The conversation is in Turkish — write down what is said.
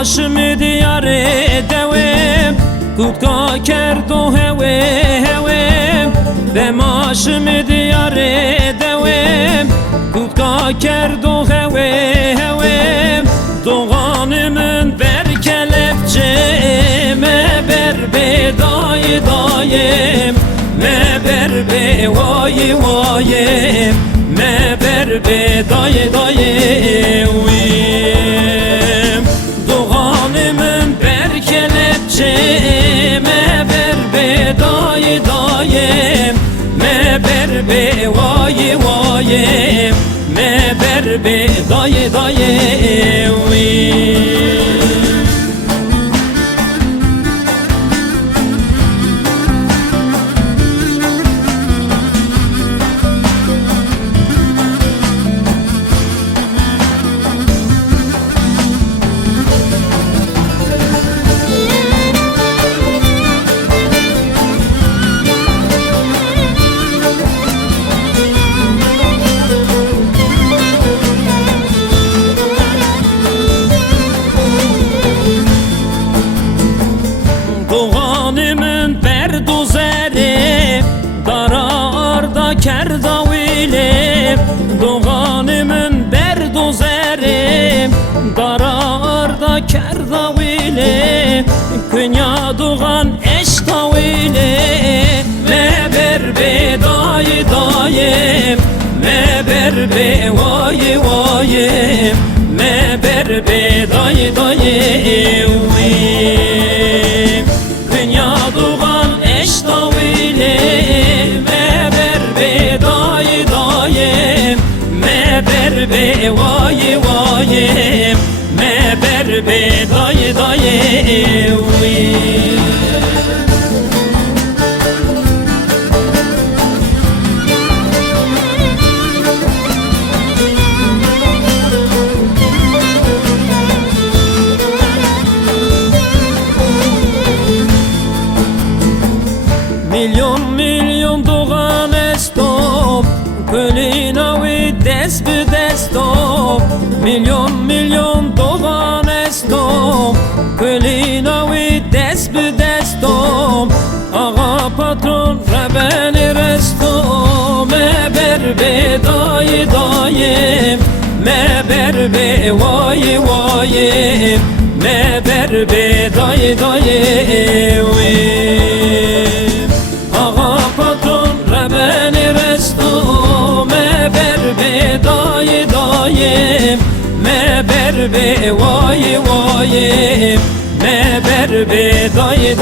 ماشم دیاره دویم کودکا کرد و هویم به ماشم دیاره دویم کودکا کرد و هویم دوغان من بر کلفچه مبر به دایم مبر به وایم مبر به دایم دوغان من بر کلفچه مبر به دایم مبر به وایم مبر به دایم Doğanımın berdozeri dararda kerdavili Doğanımın berdozeri dararda kerdavili Künya doğan eştavili meber be dayım meber be vayim meber be dayım Dünya doğan eş tavili meber be dayım meber be vayim meber be dayım Milyon milyon doğan estop Kölina ve dest bir destop Milyon milyon doğan estop Kölina ve dest bir destop Ağa patron rebeni resto Meber be dayım Meber be vayim Meber be dayım Ağa patron rebeni resto meber be dayım meber be vayim meber be dayım